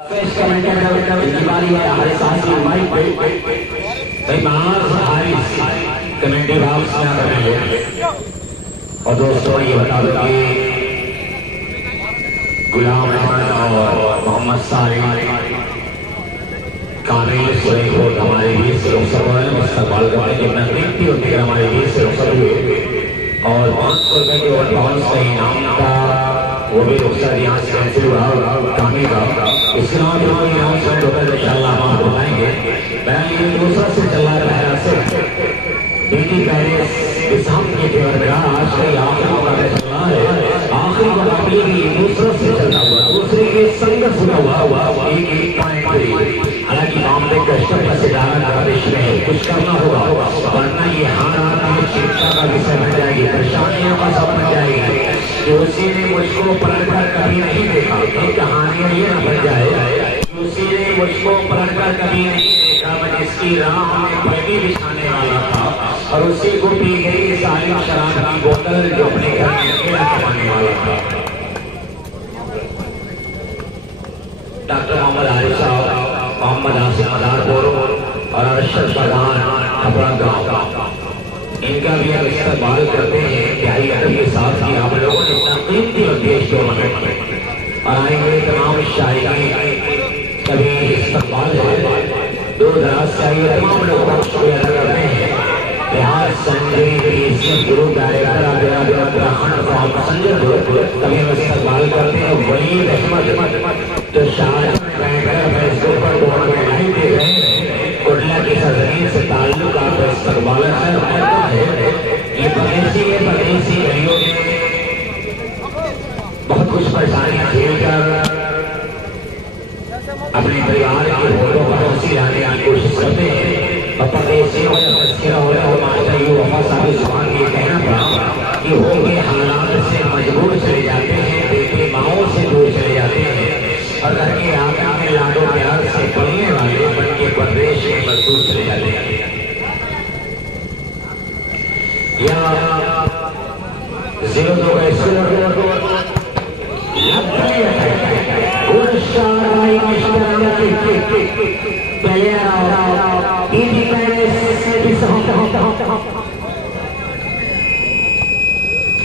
और दोस्तों ये बता दो कि गुलाम अहमद और मोहम्मद सालिम कामिल सुलेखोट हमारे बीच से रुखसत हुए मुस्तकबाल करने की कितना कीमती होती है हमारे बीच से रुखसत हुए और 500 रुपए के और बाउंस का इनाम था वो भी रुखसत यहाँ से कैंसिल हुआ कामी का इसके अलावा जो अनाउंसमेंट होता है इंशाल्लाह हम आपको बताएंगे। मैं ये दूसरा से चला रहा से बीटी पैलेस इस्लाम के फेवरगाह आज का आखिरी मुकाबला चल रहा है। आखिरी मुकाबले की दूसरा से चलता हुआ दूसरे के संघर्ष हुआ एक पॉइंट। हालांकि बॉम्बे कस्टम का सितारा गर्दिश में कुछ करना होगा वरना ये हार चिंता का विषय बन जाएगी, परेशानियों का सब बन जाएगी कि उसी ने मुझको पलटकर कभी नहीं देखा। ये कहानियां ये न बन जाए उसी ने मुझको पलटकर कभी नहीं देखा, मैं जिसकी राह में पलटी बिछाने वाला था और उसी को पी गई सारी शराब की बोतल जो अपने घर में अकेला कमाने वाला था। डॉक्टर मोहम्मद आरिफ साहब, मोहम्मद आसिफ मदारपुर और अरशद प्रधान अपना गाँव इनका भी हम इस्तेमाल करते हैं प्यारी अदब के साथ कि आप लोगों ने इतना कीमती उद्देश्य और आएंगे तमाम शायरी कभी इस्तेमाल है दूर दराज से आइए तमाम लोगों को शुक्रिया अदा करते हैं। बिहार संजय गुरु डायरेक्टर उत्तराखंड संजय कभी हम इस्तेमाल करते हैं वही रहमत तो शायद फेसबुक पर बोर्ड में लाइव दे रहे हैं कुर्ला की सरजमीन से ताल्लुक आपका इस्तेमाल है। ये परदेसी गलियों में बहुत कुछ परेशानियां झेलकर अपने परिवार के वोटों पर रौशनी लाने की कोशिश करते हैं और परदेशियों का तस्करा हो रहा है। मास्टर यू वफा साहब जुबान ये कहना पड़ा कि हो गए हालात से मजबूर चले जाते हैं, बेटे माओ से दूर चले जाते हैं और घर के आंगन में लाडो प्यार से पलने वाले बन के प्रदेश में मजदूर चले जाते हैं। जीरो दो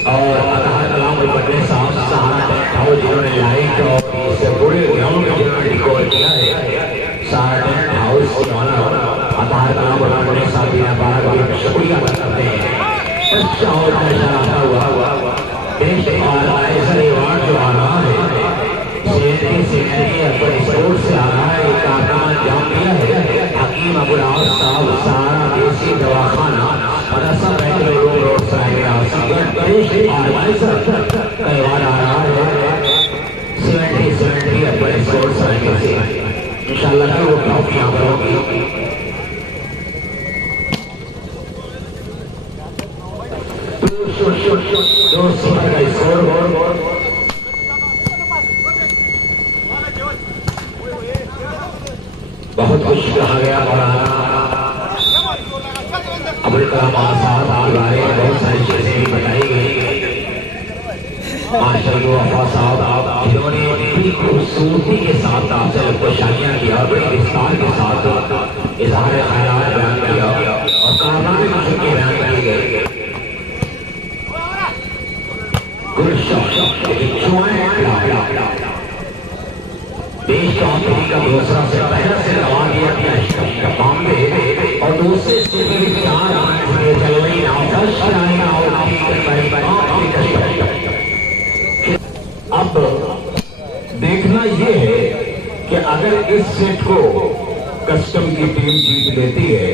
और अल्लाह कलाम बदले साहब सहारा टेंट हाउस जिन्होंने लाइट और इससे पूरे ग्राउंड में जिन्होंने डिकोर किया है सहारा टेंट हाउस की वाला अल्लाह कलाम बदले साहब बिना बार बार शुक्रिया अदा करते हैं। अच्छा और नशा आता हुआ देश और ऐसा रिवार्ड जो आ रहा है सीएनटी अपने स्टोर से आ रहा है कारनामा अंजाम दिया है। हकीम अबुल आस साहब सहारा देसी दवाखाना मदरसा बैंक रोड कई बार आ रहा है 70 अपने स्टोर से इंशाल्लाह वो ट्रॉफी यहाँ पर होगी। बहुत कुछ कहा गया मौलाना अबुल कलाम आजाद के बारे में बहुत सारी चीजें भी बताई गई। माशाअल्लाह वफा साहब जिन्होंने बड़ी खूबसूरती के साथ आपसे खुशाइयाँ किया, बड़ी विस्तार के साथ इजहार ख्याल बयान किया और कारनामे उनके बयान किए गए। देश का अमेरिका दूसरा से पहले से दवा दिया गया बॉम्बे और दूसरे से भी 4 चल रही अब देखना ये है कि अगर इस सेट को कस्टम की टीम जीत लेती है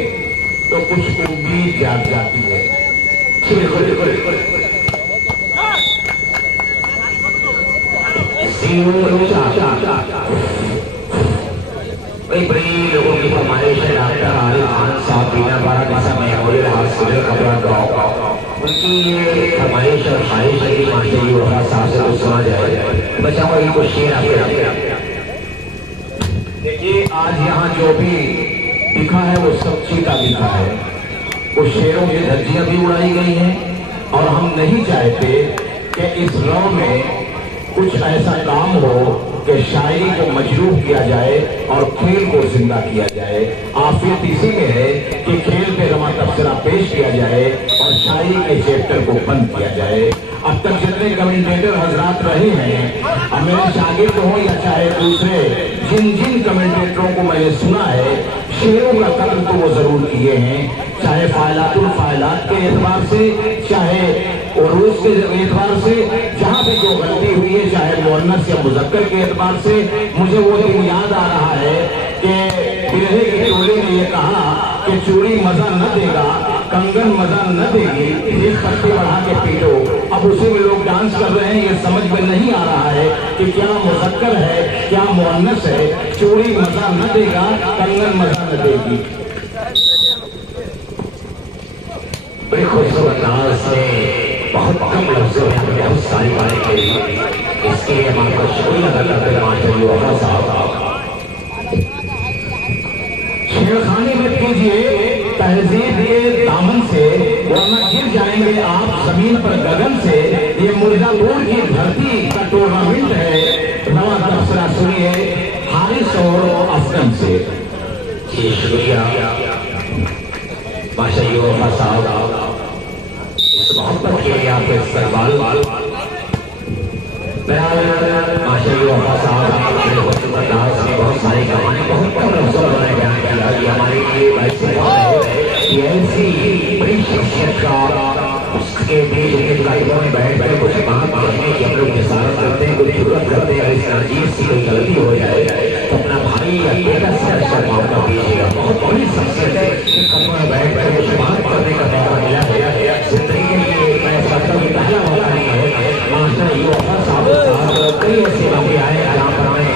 तो कुछ उम्मीद जाग जाती है। बड़ी लोगों की फरमाइश है डॉक्टर आरिफ खान साहब बिना बारह का समय हॉस्पिटल खबरा गाँव उनकी ये फरमाइश और ख्वाहिश है कि मास्टर यू वफा साहब से कुछ सुना जाए। बचाओ इनको शेर आपके देखिए आज यहाँ जो भी दिखा है वो सब चीता दिखा है, वो शेरों की धज्जियां भी उड़ाई गई हैं और हम नहीं चाहते कि इस रॉ में कुछ ऐसा काम हो कि शायरी को मजरूह किया जाए और खेल को जिंदा किया जाए। आफियत इसी में है कि खेल पे रमा तबसरा पेश किया जाए और शायरी के चैप्टर को बंद किया जाए। अब तक जितने कमेंटेटर हजरात रहे हैं, अब मेरे शागिर्द हो या चाहे दूसरे, जिन जिन कमेंटेटरों को मैंने सुना है, शेरों का कत्ल तो वो जरूर किए हैं, चाहे फायलातुल फायलात के एतबार से, चाहे उरूज के एतबार से, जहां पे जो गलती हुई है, चाहे मुअन्नस या मुज़क्कर के एतबार से। मुझे वो दिन याद आ रहा है कि बिरहे के टोले ने ये कहा कि चूड़ी मजा न देगा, कंगन मजा न देगी, एक पत्ती बढ़ा के पीटो। अब उसी में लोग डांस कर रहे हैं, ये समझ में नहीं आ रहा है कि क्या मुज़क्कर है क्या मुअन्नस है। चूड़ी मजा न देगा, कंगन मजा न देगी। बड़े खूबसूरत अंदाज से बहुत कम लफ्जों में हमने बहुत सारी बातें कही, इसके लिए हम आपका शुक्रिया अदा करते हैं माशाअल्लाह साहब। छेड़खानी मत कीजिए तहजीब के दामन से, वरना गिर जाएंगे आप जमीन पर गगन से। ये मुर्जापुर की धरती का टूर्नामेंट है। नवा तबसरा सुनिए हारिस और अफगन से। जी शुक्रिया माशाअल्लाह साहब, इस मोहब्बत के लिए आपके इस्तकबाल। माशाअल्लाह साहब, आपने बहुत सारी कहानी बहुत कम लफ्ज़ों में बयान किया कि हमारे लिए ऐसी ऐसी बड़ी शख्सियत का उसके बीच के कदमों में बैठ बैठ कुछ बात कहने की हम लोग निसारत करते हैं, कुछ जरूरत करते हैं। इस अजीब सी कोई गलती हो जाए तो अपना भाई या बेटा से मौका दीजिएगा। बहुत बड़ी शख्सियत है, कदमों में बैठ बैठ कुछ बात करने का मौका मिला है। जिंदगी के लिए मैं समझता हूँ पहला मौका नहीं है। माशाअल्लाह साहब कई ऐसे मौके आए जहाँ पर मैं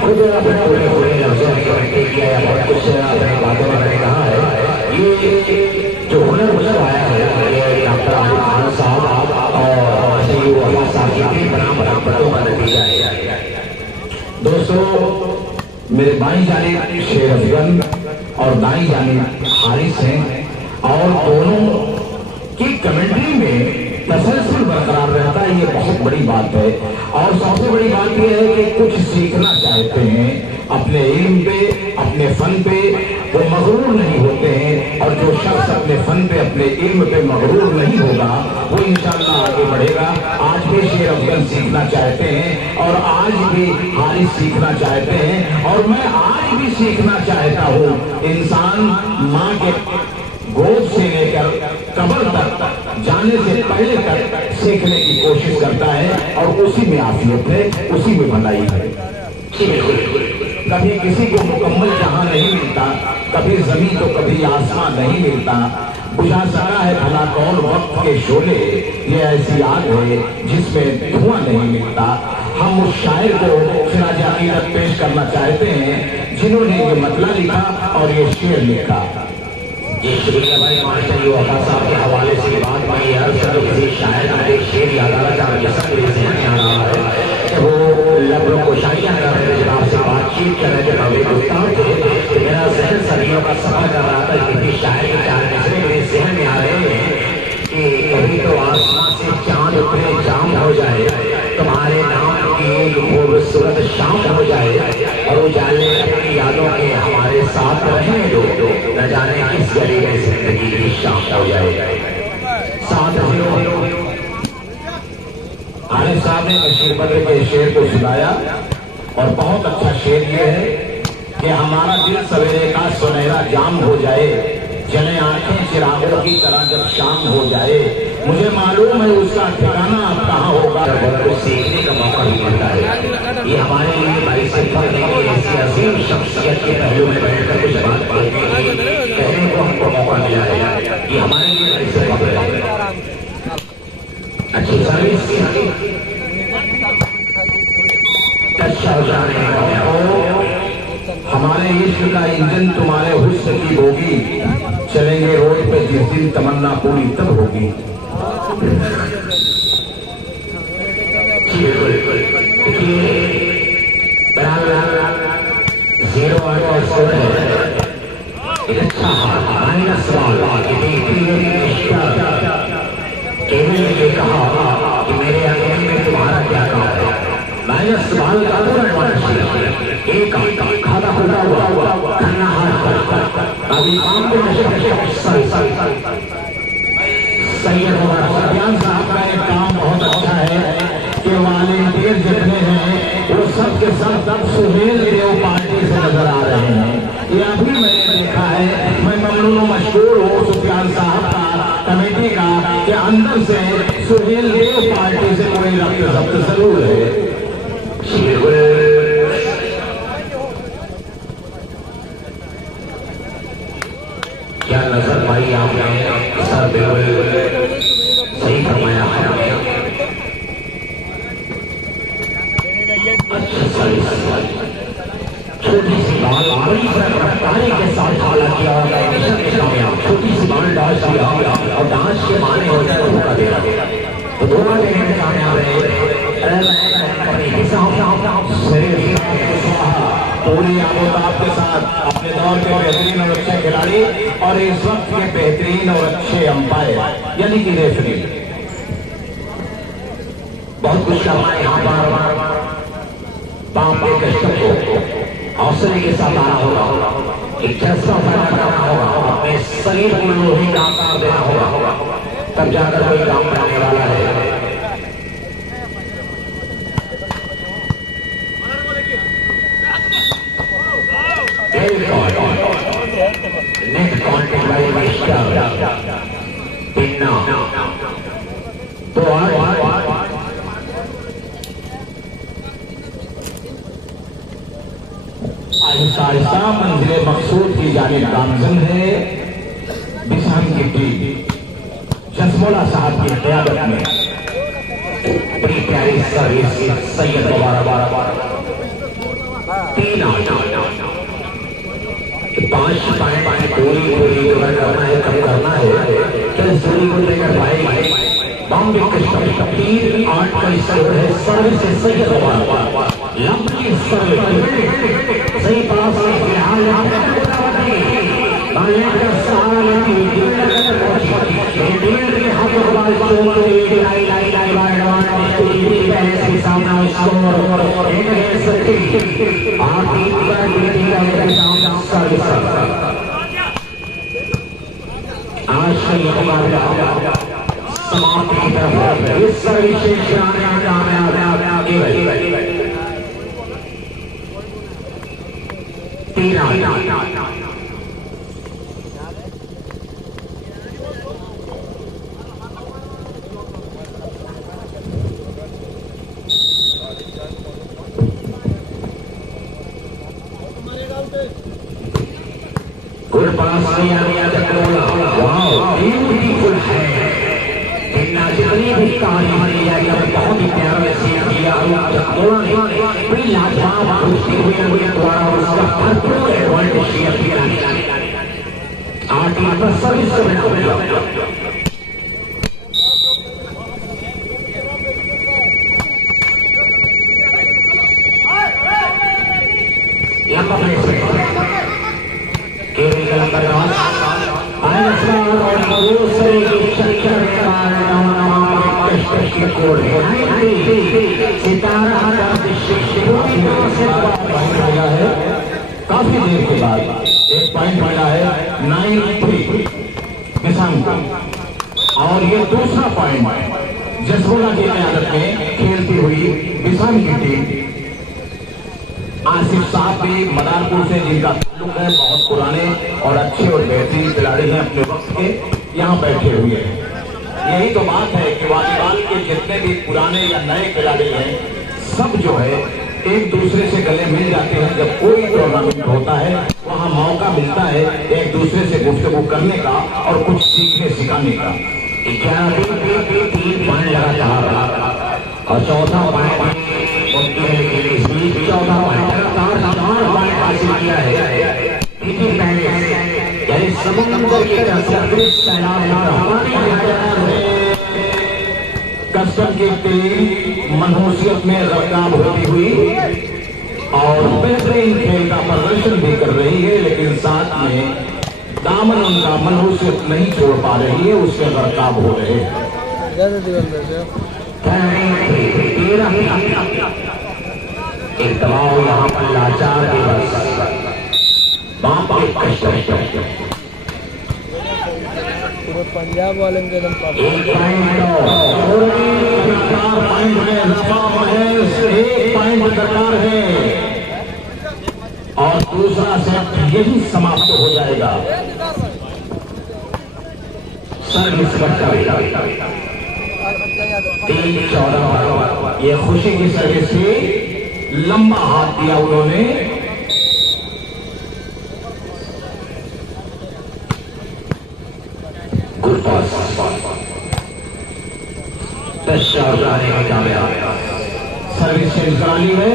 खुद अपने पूरे पूरे लफ्जों में कमेंट किया है, बहुत कुछ अपने बातों में मैंने कहा है। ये जो हुनर मुझे आया है ये डॉक्टर आलिम खान साहब और माशाअल्लाह साहब की बराबरों का नतीजा है। दोस्तों, मेरे बाईं जानिब शेर अफगन और दाईं जानिब हारिस हैं और दोनों की कमेंट्री में तसलसल बरकरार रहता है। ये बहुत बड़ी बात है। और सबसे बड़ी बात यह है कि कुछ सीखना चाहते हैं अपने इल्म पे, अपने फन पे, वो मगरूर नहीं होते हैं। और जो शख्स अपने फन पे, अपने इल्म पे मगरूर नहीं होगा वो इंशाअल्लाह आगे बढ़ेगा। आज भी शेर अफगन सीखना चाहते हैं और आज भी हारिस सीखना चाहते हैं और मैं आज भी सीखना चाहता हूँ। इंसान माँ के गोद से लेकर कब्र तक जाने से पहले तक सीखने की कोशिश करता है और उसी में आफियत है, उसी में भलाई है। कभी किसी को मुकम्मल जहां नहीं मिलता, कभी जमीन तो कभी आसमान नहीं मिलता। बुझा सका है भला कौन वक्त के शोले, ये ऐसी आग है जिसमें धुआं नहीं मिलता। हम उस शायर को सिराज अकीदत पेश करना चाहते हैं जिन्होंने ये मतला लिखा और ये शेर लिखा। जी शुक्रिया भाई, माशाअल्लाह साहब के हवाले से बात भाई यार चलो किसी शायर का एक शेर याद आ रहा है, जहन में आ रहा है कि वो लफ्ज़ों को शायरियाँ कर रहे थे, जब आपसे बातचीत कर रहे थे नवे गुफ्तार थे तो मेरा जहन सदियों का सफर कर रहा था। किसी शायर के चार नजरे मेरे जहन में आ रहे हैं कि कभी तो आसमां से चांद उतरे जाम हो जाए, तुम्हारे नाम की खूबसूरत शाम हो जाए और उजाले अपनी यादों के हमारे साथ रहने दो, न जाने किस गली में जिंदगी की शाम हो जाए। साथ आलिम साहब ने बशीर बद्र के शेर को सुनाया और बहुत अच्छा शेर ये है कि हमारा दिल सवेरे का सुनहरा जाम हो जाए, जले आंखें चिरागों की तरह जब शाम हो जाए, मुझे मालूम है उसका ठिकाना अब कहाँ होगा। कुछ सीखने का मौका भी मिलता है। ये हमारे लिए भाई से फर्क नहीं है, ऐसी अजीम शख्सियत के पहलू में बैठकर कुछ बात कहने को हमको मौका मिला है, ये हमारे लिए भाई से फर्क है। अच्छी सर्विस अच्छा हो जाने हमारे इश्क का इंजन तुम्हारे हुस्न की होगी, चलेंगे रोड पे जिस दिन तमन्ना पूरी तब होगी। जीरो आठ स्कोर है, एक अच्छा माइनस केवल ये कहा कि मेरे अंगने में तुम्हारा क्या काम है, माइनस 10 बाल का पूरा एडवांस एक खाता खुला हुआ करना हाथ अभी काम को सैयद सफियान साहब का एक काम बहुत अच्छा है कि वॉलेंटियर जितने हैं वो सब के सब सुहेल देव पार्टी से नजर आ रहे हैं। ये अभी मैंने देखा है, मैं ममनून मशहूर हूँ सुफियान साहब का कमेटी का कि अंदर से सुहेल देव पार्टी से कोई रब्त जब्त जरूर है। क्या नजर पाई आपने? सर बिल्कुल सही फरमाया है। छोटी सी बाल रफ्तारी के साथ ढाला किया छोटी सी बाल डाल दिया और डांस के माने हो जाए धोखा दे रहा तो धोखा देने में कामयाब पूरी आबोताब के साथ अपने दौर के बेहतरीन और अच्छे खिलाड़ी और इस वक्त के बेहतरीन और अच्छे अंपायर यानी कि रेफरी। बहुत कुछ करना है यहाँ पर पांव के कष्टों को हौसले के साथ आना होगा, एक जैसा पैदा करना होगा, अपने शरीर को लोहे का आकार देना होगा, तब जाकर कोई काम करने वाला है। Next contact by master pinna तो आहिस्ता आहिस्ता मंजिले मकसूद की जानिब गामजन है बिसान की टीम जसमोला साहब की क़यादत में। बड़ी प्यारी सर्विस सैयद मुबारक 3 5 पॉइंट पूरी करना है, कम करना है क्या जोड़ी को लेकर भाई बॉम्बे कस्टम 3-8 का सर्व है। सर्विस से सैयद मुबारक लंबी सर्विस सही पास में फिलहाल सहारा लेती आज का ये मुकाबला समाप्ति की तरफ है। इस सर्विस से गुड पास ब्यूटीफुल है। जितनी भी कहानी बहुत ही प्यारा सीन दिया बड़ी लाजवाब द्वारा उसका भरपूर एडवांटेज दिया। 8 सर्विस से काफी देर के बाद एक पॉइंट मिला है 9-3 बिसान को। और ये दूसरा पॉइंट है जसमोला की क़यादत में खेलती हुई बिसान की टीम। आसिफ साहब भी मदारपुर से जिनका ताल्लुक है, बहुत पुराने और अच्छे और बेहतरीन खिलाड़ी हैं अपने वक्त के, यहाँ बैठे हुए हैं। यही तो बात है कि वॉलीबॉल के जितने भी पुराने या नए खिलाड़ी हैं सब जो है एक दूसरे से गले मिल जाते हैं। जब कोई टूर्नामेंट होता है वहाँ मौका मिलता है एक दूसरे से गुफ्तगू करने का और कुछ सीखने सिखाने का। 3 पॉइंट लगातार और चौथा पॉइंट हासिल किया है। समुद्र की कस्टम की टीम मनहूसियत में रफ्तार होती हुई और बेहतरीन खेल का प्रदर्शन भी कर रही है, लेकिन साथ में दामन उनका मनहूसियत नहीं छोड़ पा रही है, उससे बर्ताव हो रहे हैं। एक दबाव यहाँ पर लाचार के बस बाप के कष्ट पूरे पंजाब वाले के एकदम एक पॉइंट एक पॉइंट दरकार है और दूसरा सेट यही समाप्त हो जाएगा। सर्विस करता 3-14 ये खुशी की सर्विस थी, लंबा हाथ दिया उन्होंने। गुड पास 10 शॉट जाने में कामयाब। सर्विस चेंज करानी है,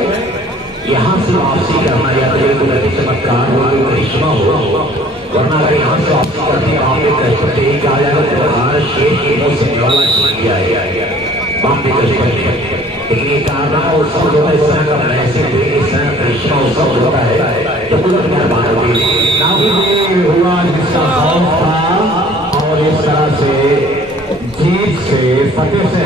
यहाँ से वापसी करना या तो एक कुदरती चमत्कार हो, कोई करिश्मा हो, वरना अगर यहाँ से वापसी करती है वहां पे कष्ट ही कहा जाएगा तो हमारा शेर की मुंह से निवाला छीन लिया है वहां पे कष्ट। लेकिन ये कारनामा और सब होता है इस तरह का ऐसे इस तरह का करिश्मा और सब होता है जब कुदरत मेहरबान होती है। काफी हुआ जिसका खौफ था और इस तरह से जीत से फतेह से